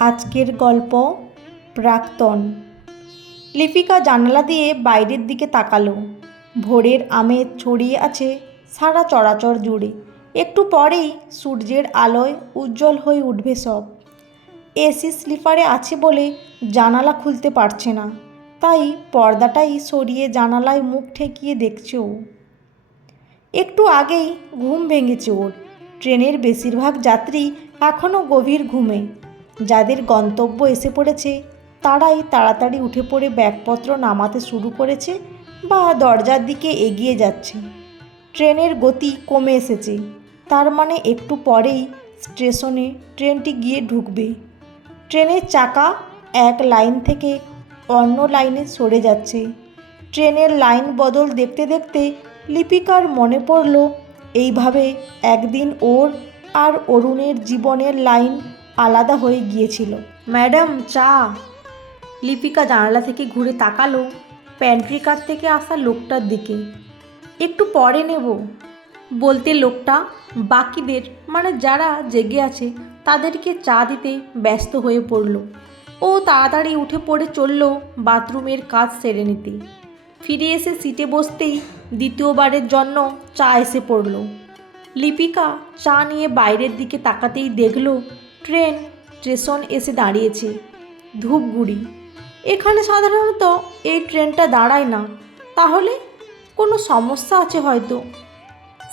আজকের গল্প প্রাক্তন। লিপিকা জানালা দিয়ে বাইরের দিকে তাকালো। ভোরের আমেজ ছড়িয়ে আছে সারা চরাচর জুড়ে। একটু পরেই সূর্যের আলোয় উজ্জ্বল হয়ে উঠবে সব। এসি স্লিপারে আছে বলে জানালা খুলতে পারছে না, তাই পর্দাটাই সরিয়ে জানালায় মুখ ঠেকিয়ে দেখছে ও। একটু আগেই ঘুম ভেঙেছে ওর। ট্রেনের বেশিরভাগ যাত্রী এখনও গভীর ঘুমে। যাদের গন্তব্য এসে পড়েছে তারাই তাড়াতাড়ি উঠে পড়ে ব্যাগপত্র নামাতে শুরু করেছে বা দরজার দিকে এগিয়ে যাচ্ছে। ট্রেনের গতি কমে এসেছে, তার মানে একটু পরেই স্টেশনে ট্রেনটি গিয়ে ঢুকবে। ট্রেনের চাকা এক লাইন থেকে অন্য লাইনে সরে যাচ্ছে। ট্রেনের লাইন বদল দেখতে দেখতে লিপিকার মনে পড়ল এইভাবে একদিন ওর আর অরুণের জীবনের লাইন আলাদা হয়ে গিয়েছিল। ম্যাডাম, চা। লিপিকা জানালা থেকে ঘুরে তাকালো প্যান্ট্রি কার থেকে আসা লোকটার দিকে। একটু পরে নেব বলতে লোকটা বাকিদের মানে যারা জেগে আছে তাদেরকে চা দিতে ব্যস্ত হয়ে পড়ল। ও তাড়াতাড়ি উঠে পড়ে চলল বাথরুমের কাজ সেরে নিতে। ফিরে এসে সিটে বসতেই দ্বিতীয়বারের জন্য চা এসে পড়ল। লিপিকা চা নিয়ে বাইরের দিকে তাকাতেই দেখল ট্রেন স্টেশন এসে দাঁড়িয়েছে। ধূপগুড়ি। এখানে সাধারণত এই ট্রেনটা দাঁড়ায় না, তাহলে কোনো সমস্যা আছে হয়তো।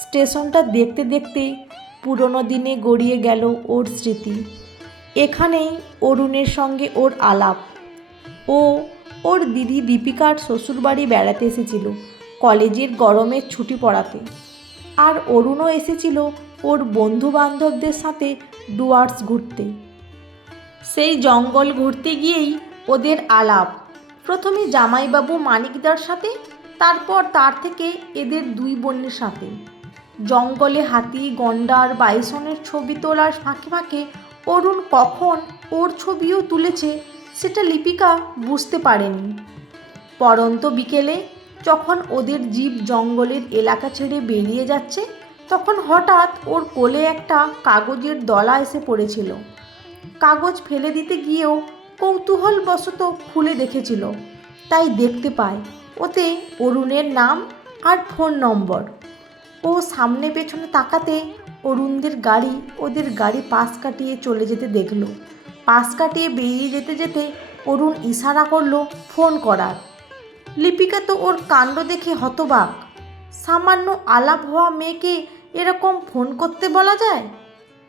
স্টেশনটা দেখতে দেখতে পুরনো দিনে গড়িয়ে গেল ওর স্মৃতি। এখানেই অরুণের সঙ্গে ওর আলাপ। ও ওর দিদি দীপিকার শ্বশুরবাড়ি বেড়াতে এসেছিল কলেজের গরমের ছুটি পড়াতে, আর অরুণও এসেছিল ওর বন্ধু বান্ধবদের সাথে ডুয়ার্স ঘুরতে। সেই জঙ্গল ঘুরতে গিয়েই ওদের আলাপ, প্রথমে জামাইবাবু মানিকদার সাথে, তারপর তার থেকে এদের দুই বোনের সাথে। জঙ্গলে হাতি, গন্ডার, বাইসনের ছবি তোলার ফাঁকে ফাঁকে অরুণ কখন ওর ছবিও তুলেছে সেটা লিপিকা বুঝতে পারেনি। পরন্ত বিকেলে যখন ওদের জিপ জঙ্গলের এলাকা ছেড়ে বেরিয়ে যাচ্ছে, তখন হঠাৎ ওর কোলে একটা কাগজের দলা এসে পড়েছিল। কাগজ ফেলে দিতে গিয়েও কৌতূহলবশত খুলে দেখেছিল, তাই দেখতে পায় ওতে অরুণের নাম আর ফোন নম্বর। ও সামনে পেছনে তাকাতে অরুণদের গাড়ি ওদের গাড়ি পাশ কাটিয়ে চলে যেতে দেখল। পাশ কাটিয়ে বেরিয়ে যেতে যেতে অরুণ ইশারা করলো ফোন করার। লিপিকা তো ওর কাণ্ড দেখে হতবাক। সামান্য আলাপ হওয়া মেয়েকে এরকম ফোন করতে বলা যায়?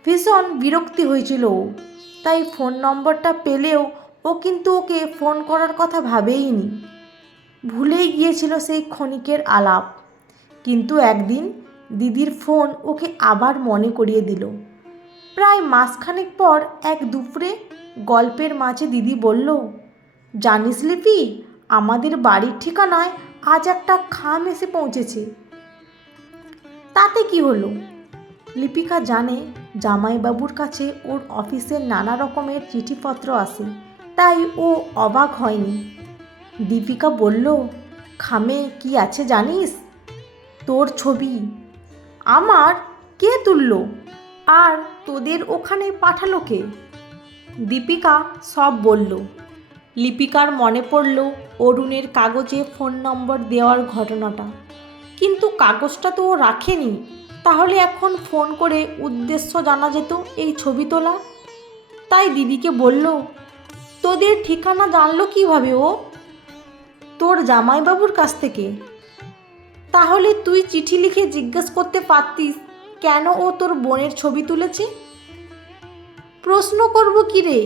ভীষণ বিরক্তি হয়েছিল ও, তাই ফোন নম্বরটা পেলেও ও কিন্তু ওকে ফোন করার কথা ভাবেইনি। ভুলেই গিয়েছিল সেই ক্ষণিকের আলাপ। কিন্তু একদিন দিদির ফোন ওকে আবার মনে করিয়ে দিল। প্রায় মাসখানেক পর এক দুপুরে গল্পের মাঝে দিদি বলল, জানিস লিপি, আমাদের বাড়ির ঠিকানায় আজ একটা খাম এসে পৌঁছেছে। তাতে কি হলো? লিপিকা জানে জামাইবাবুর কাছে ওর অফিসের নানা রকমের চিঠিপত্র আসে, তাই ও অবাক হয়নি। দীপিকা বলল, খামে কি আছে জানিস? তোর ছবি। আমার? কে তুললো? আর তোদের ওখানে পাঠালো কে? দীপিকা সব বলল। লিপিকার মনে পড়ল অরুণের কাগজে ফোন নম্বর দেওয়ার ঘটনাটা, কিন্তু কাগজটা তো ও রাখেনি। তাহলে এখন ফোন করে উদ্দেশ্য জানা যেত এই ছবি তোলা। তাই দিদিকে বলল, তোদের ঠিকানা জানলো কিভাবে ও? তোর জামাইবাবুর কাছ থেকে। তাহলে তুই চিঠি লিখে জিজ্ঞেস করতে পারতিস কেন ও তোর বোনের ছবি তুলেছে। প্রশ্ন করব কি রে,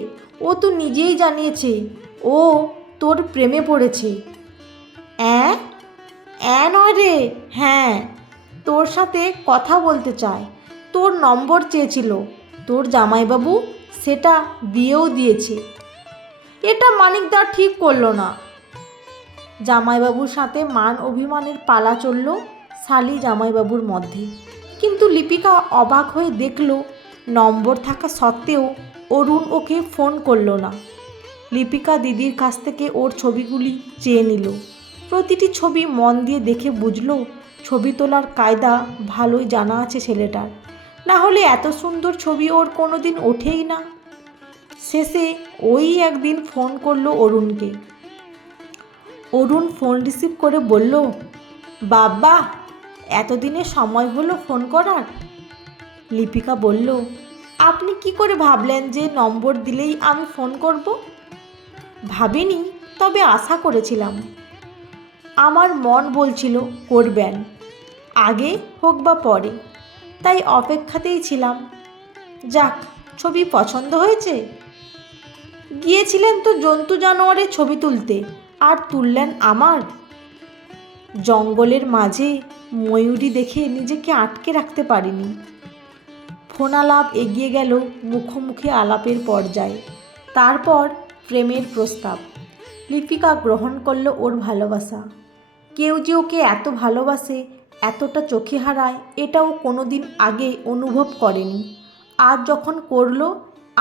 ও তো নিজেই জানিয়েছে ও তোর প্রেমে পড়েছে। নয় রে, হ্যাঁ, তোর সাথে কথা বলতে চায়, তোর নম্বর চেয়েছিল তোর জামাইবাবু, সেটা দিয়েও দিয়েছে। এটা মানিকদা ঠিক করলো না। জামাইবাবুর সাথে মান অভিমানের পালা চলল শালি জামাইবাবুর মধ্যে। কিন্তু লিপিকা অবাক হয়ে দেখল নম্বর থাকা সত্ত্বেও অরুণ ওকে ফোন করলো না। লিপিকা দিদির কাছ থেকে ওর ছবিগুলি চেয়ে নিল। প্রতিটি ছবি মন দিয়ে দেখে বুঝল ছবি তোলার কায়দা ভালোই জানা আছে ছেলেটার, না হলে এত সুন্দর ছবি ওর কোনো দিন ওঠেই না। শেষে ওই একদিন ফোন করলো অরুণকে। অরুণ ফোন রিসিভ করে বলল, বাবা এতদিনে সময় হলো ফোন করার। লিপিকা বলল, আপনি কি করে ভাবলেন যে নম্বর দিলেই আমি ফোন করব? ভাবিনি, তবে আশা করেছিলাম। আমার মন বলছিল করবেন, আগে হোক বা পরে, তাই অপেক্ষাতেই ছিলাম। যাক, ছবি পছন্দ হয়েছে? গিয়েছিলেন তো জন্তু জানোয়ারের ছবি তুলতে, আর তুললেন আমার। জঙ্গলের মাঝে ময়ূরী দেখে নিজেকে আটকে রাখতে পারিনি। ফোনালাপ এগিয়ে গেল মুখোমুখি আলাপের পর্যায়ে, তারপর প্রেমের প্রস্তাব। লিপিকা গ্রহণ করল ওর ভালোবাসা। কেউ যে ওকে এত ভালোবাসে, এতটা চোখে হারায়, এটাও কোনো দিন আগে অনুভব করেনি। আজ যখন করল,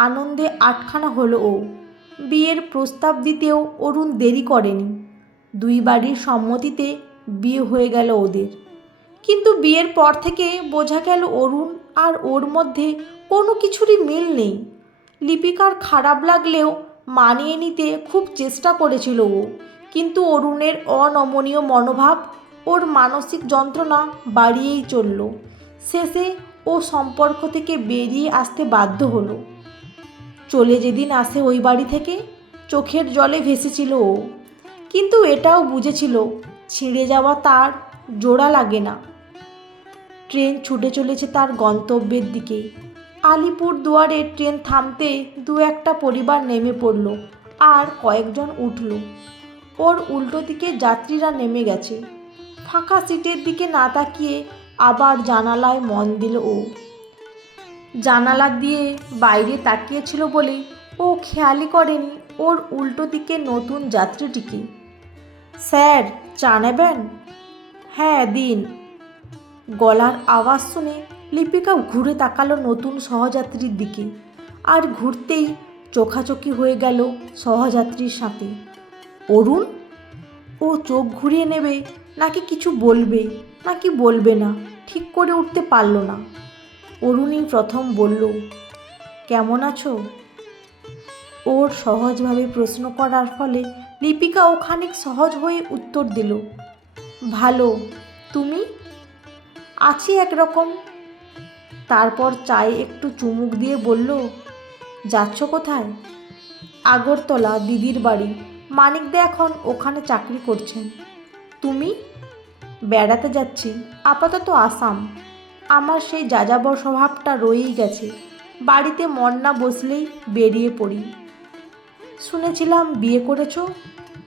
আনন্দে আটখানা হলো ও। বিয়ের প্রস্তাব দিতেও অরুণ দেরি করেনি। দুই বাড়ির সম্মতিতে বিয়ে হয়ে গেল ওদের। কিন্তু বিয়ের পর থেকে বোঝা গেল অরুণ আর ওর মধ্যে কোনো কিছুরই মিল নেই। লিপিকার খারাপ লাগলেও মানিয়ে নিতে খুব চেষ্টা করেছিল ও, কিন্তু অরুণের অনমনীয় মনোভাব ওর মানসিক যন্ত্রণা বাড়িয়েই চলল। শেষে ও সম্পর্ক থেকে বেরিয়ে আসতে বাধ্য হলো। চলে যেদিন আসে ওই বাড়ি থেকে, চোখের জলে ভেসেছিল ও, কিন্তু এটাও বুঝেছিল ছিঁড়ে যাওয়া তার জোড়া লাগে না। ট্রেন ছুটে চলেছে তার গন্তব্যের দিকে। আলিপুর দুয়ারে ট্রেন থামতে দু একটা পরিবার নেমে পড়ল, আর কয়েকজন উঠল। ওর উল্টো দিকে যাত্রীরা নেমে গেছে। ফাঁকা সিটের দিকে না তাকিয়ে আবার জানালায় মন দিল ও। জানালা দিয়ে বাইরে তাকিয়েছিল বলে ও খেয়ালই করেনি ওর উল্টো দিকে নতুন যাত্রীটিকে। স্যার, চা নেবেন? হ্যাঁ দিন। গলার আওয়াজ শুনে লিপিকা ঘুরে তাকালো নতুন সহযাত্রীর দিকে, আর ঘুরতেই চোখাচোখি হয়ে গেল সহযাত্রীর সাথে। অরুণ? ও চোখ ঘুরিয়ে নেবে নাকি কিছু বলবে নাকি বলবে না ঠিক করে উঠতে পারল না। অরুণই প্রথম বলল, কেমন আছো? ওর সহজভাবে প্রশ্ন করার ফলে লিপিকাও খানিক সহজ হয়ে উত্তর দিল, ভালো। তুমি? আছি একরকম। তারপর চায়ে একটু চুমুক দিয়ে বলল, যাচ্ছ কোথায়? আগরতলা, দিদির বাড়ি। মানিকদা এখন ওখানে চাকরি করছেন। তুমি? বেড়াতে যাচ্ছি, আপাতত আসাম। আমার সেই যাযাবর স্বভাবটা রয়েই গেছে, বাড়িতে মন না বসলেই বেরিয়ে পড়ি। শুনেছিলাম বিয়ে করেছো,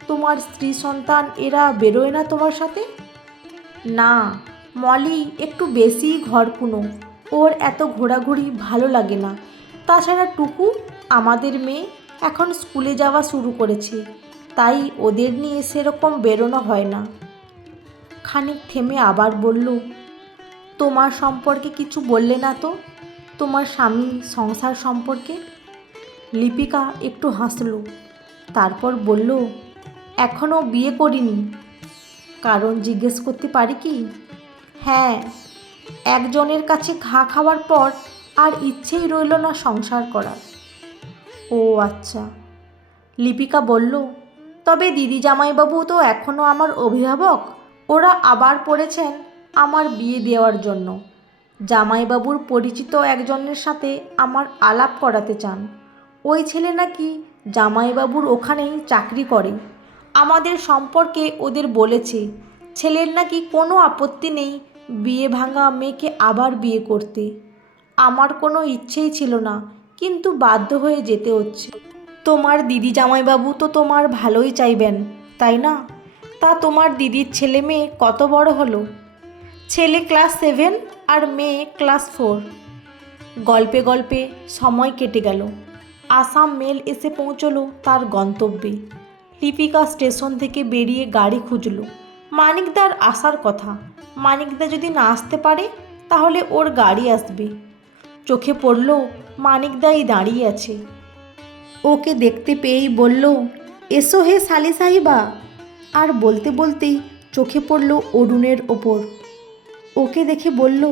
তোমার স্ত্রী সন্তান এরা বেরোয় না তোমার সাথে? না, মলি একটু বেশিই ঘরকুনো, ওর এত ঘোরাঘুরি ভালো লাগে না। তাছাড়া টুকু, আমাদের মেয়ে, এখন স্কুলে যাওয়া শুরু করেছে, তাই ওদের নিয়ে সেরকম বেরোনো হয় না। খানিক থেমে আবার বলল, তোমার সম্পর্কে কিছু বললে না তো, তোমার স্বামী সংসার সম্পর্কে? লিপিকা একটু হাসল, তারপর বলল, এখনও বিয়ে করিনি। কারণ জিজ্ঞেস করতে পারি কি? হ্যাঁ, একজনের কাছে ঘা খাওয়ার পর আর ইচ্ছেই রইল না সংসার করার। ও আচ্ছা। লিপিকা বলল, তবে দিদি জামাইবাবু তো এখনও আমার অভিভাবক। ওরা আবার পড়েছেন আমার বিয়ে দেওয়ার জন্য। জামাইবাবুর পরিচিত একজনের সাথে আমার আলাপ করাতে চান। ওই ছেলে নাকি জামাইবাবুর ওখানেই চাকরি করে। আমাদের সম্পর্কে ওদের বলেছে, ছেলের নাকি কোনো আপত্তি নেই বিয়ে ভাঙা মেয়েকে আবার বিয়ে করতে। আমার কোনো ইচ্ছেই ছিল না, কিন্তু বাধ্য হয়ে যেতে হচ্ছে। তোমার দিদি জামাইবাবু তো তোমার ভালোই চাইবেন, তাই না? তা তোমার দিদির ছেলে মেয়ে কত বড় হলো? ছেলে ক্লাস 7 আর মেয়ে ক্লাস 4। গল্পে গল্পে সময় কেটে গেল। আসাম মেল এসে পৌঁছলো তার গন্তব্যে। লিপিকা স্টেশন থেকে বেরিয়ে গাড়ি খুঁজল। মানিকদার আসার কথা। মানিকদা যদি না আসতে পারে তাহলে ওর গাড়ি আসবে। চোখে পড়ল মানিকদাই দাঁড়িয়ে আছে। ওকে দেখতে পেয়েই বলল, এসো হে সালি সাহিবা। আর বলতে বলতেই চোখে পড়ল অরুণের ওপর। ওকে দেখে বলল,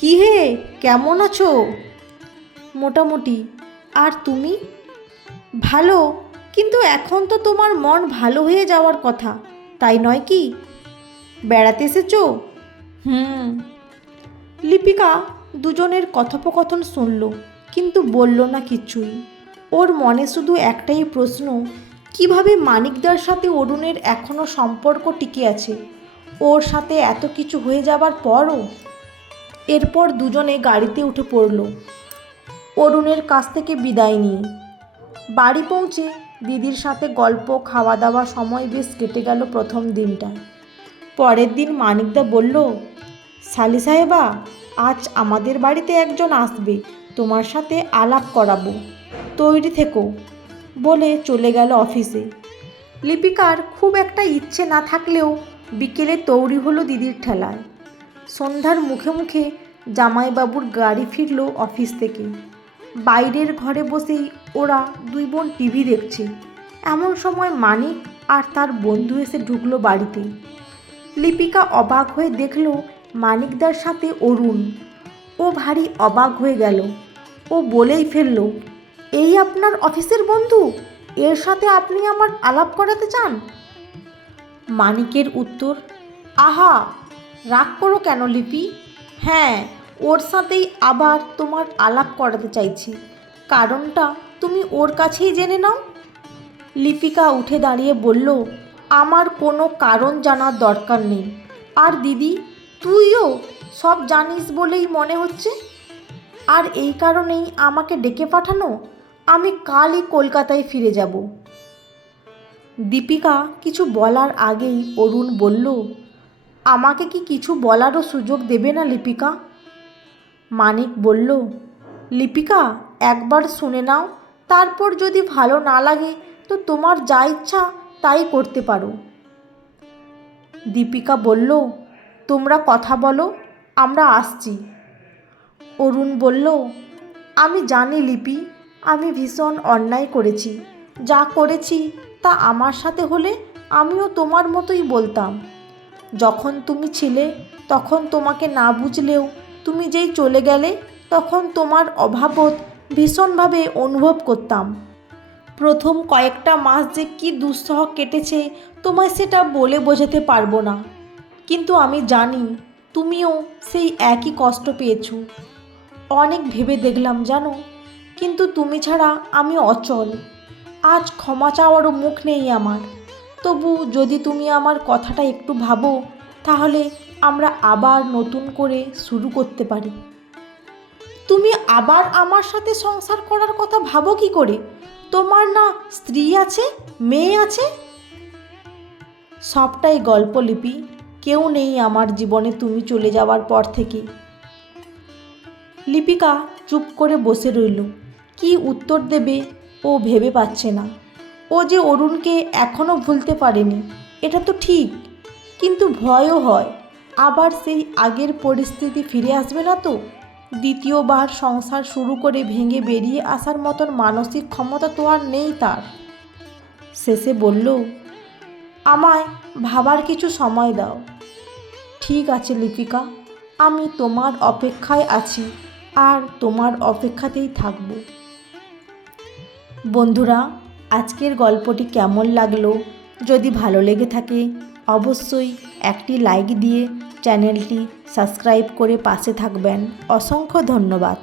কি হে, কেমন আছো? মোটামুটি। আর তুমি? ভালো, কিন্তু এখন তো তোমার মন ভালো হয়ে যাওয়ার কথা, তাই নয় কি? বেড়াতে এসেছো? হুম। লিপিকা দুজনের কথোপকথন শুনল, কিন্তু বলল না কিছুই। ওর মনে শুধু একটাই প্রশ্ন, কিভাবে মানিকদার সাথে অরুণের এখনও সম্পর্ক টিকে আছে, ওর সাথে এত কিছু হয়ে যাবার পরও। এরপর দুজনে গাড়িতে উঠে পড়ল অরুণের কাছ থেকে বিদায় নিয়ে। বাড়ি পৌঁছে দিদির সাথে গল্প, খাওয়া দাওয়া, সময় বেশ কেটে গেল প্রথম দিনটা। পরের দিন মানিকদা বলল, সালি সাহেবা, আজ আমাদের বাড়িতে একজন আসবে, তোমার সাথে আলাপ করাবো, তৈরি থেকো, বলে চলে গেল অফিসে। লিপিকার খুব একটা ইচ্ছে না থাকলেও বিকেলে তৈরি হলো দিদির ঠেলায়। সন্ধ্যার মুখে মুখে জামাইবাবুর গাড়ি ফিরল অফিস থেকে। বাইরের ঘরে বসেই ওরা দুই বোন টিভি দেখছে। এমন সময় মানিক আর তার বন্ধু এসে ঢুকলো বাড়িতে। লিপিকা অবাক হয়ে দেখল মানিকদার সাথে অরুণ। ও ভারী অবাক হয়ে গেল। ও বলেই ফেলল, এই আপনার অফিসের বন্ধু? এর সাথে আপনি আমার আলাপ করাতে চান? মানিকের উত্তর, আহা, রাগ করো কেন লিপি? হ্যাঁ, ওর সাথেই আবার তোমার আলাপ করাতে চাইছি। কারণটা তুমি ওর কাছেই জেনে নাও। লিপিকা উঠে দাঁড়িয়ে বলল, আমার কোনো কারণ জানার দরকার নেই। আর দিদি, তুইও সব জানিস বলেই মনে হচ্ছে। আর এই কারণেই আমাকে ডেকে পাঠানো? আমি কালই কলকাতায় ফিরে যাব। দীপিকা কিছু বলার আগেই অরুণ বলল, আমাকে কি কিছু বলারও সুযোগ দেবে না লিপিকা? মানিক বলল, লিপিকা, একবার শুনে নাও, তারপর যদি ভালো না লাগে তো তোমার যা ইচ্ছা তাই করতে পারো। দীপিকা বলল, তোমরা কথা বলো, আমরা আসছি। অরুণ বলল, আমি জানি লিপি, আমি ভীষণ অন্যায় করেছি। যা করেছি তা আমার সাথে হলে আমিও তোমার মতোই বলতাম। যখন তুমি ছিলে তখন তোমাকে না বুঝলেও তুমি যেই চলে গেলে তখন তোমার অভাববোধ ভীষণভাবে অনুভব করতাম। প্রথম কয়েকটা মাস যে কী দুঃসহ কেটেছে তোমায় সেটা বলে বোঝাতে পারবো না। কিন্তু আমি জানি তুমিও সেই একই কষ্ট পেয়েছো। অনেক ভেবে দেখলাম জানো, কিন্তু তুমি ছাড়া আমি অচল। আজ ক্ষমা চাওয়ারও মুখ নেই আমার। তবু যদি তুমি আমার কথাটা একটু ভাবো, তাহলে আমরা আবার নতুন করে শুরু করতে পারি। তুমি আবার আমার সাথে সংসার করার কথা ভাবো কি করে? তোমার না স্ত্রী আছে, মেয়ে আছে? সবটাই গল্প লিপি, কেউ নেই আমার জীবনে তুমি চলে যাওয়ার পর থেকে। লিপিকা চুপ করে বসে রইল। কি উত্তর দেবে ও ভেবে পাচ্ছে না। ও যে অরুণকে এখনও ভুলতে পারেনি এটা তো ঠিক, কিন্তু ভয়ও হয় আবার সেই আগের পরিস্থিতি ফিরে আসবে না তো। দ্বিতীয়বার সংসার শুরু করে ভেঙে বেরিয়ে আসার মতন মানসিক ক্ষমতা তো আর নেই তার। শেষে বলল, আমায় ভাবার কিছু সময় দাও। ঠিক আছে লিপিকা, আমি তোমার অপেক্ষায় আছি আর তোমার অপেক্ষাতেই থাকব। বন্ধুরা, আজকের গল্পটি কেমন লাগলো? যদি ভালো লেগে থাকে অবশ্যই একটি লাইক দিয়ে চ্যানেলটি সাবস্ক্রাইব করে পাশে থাকবেন। অসংখ্য ধন্যবাদ।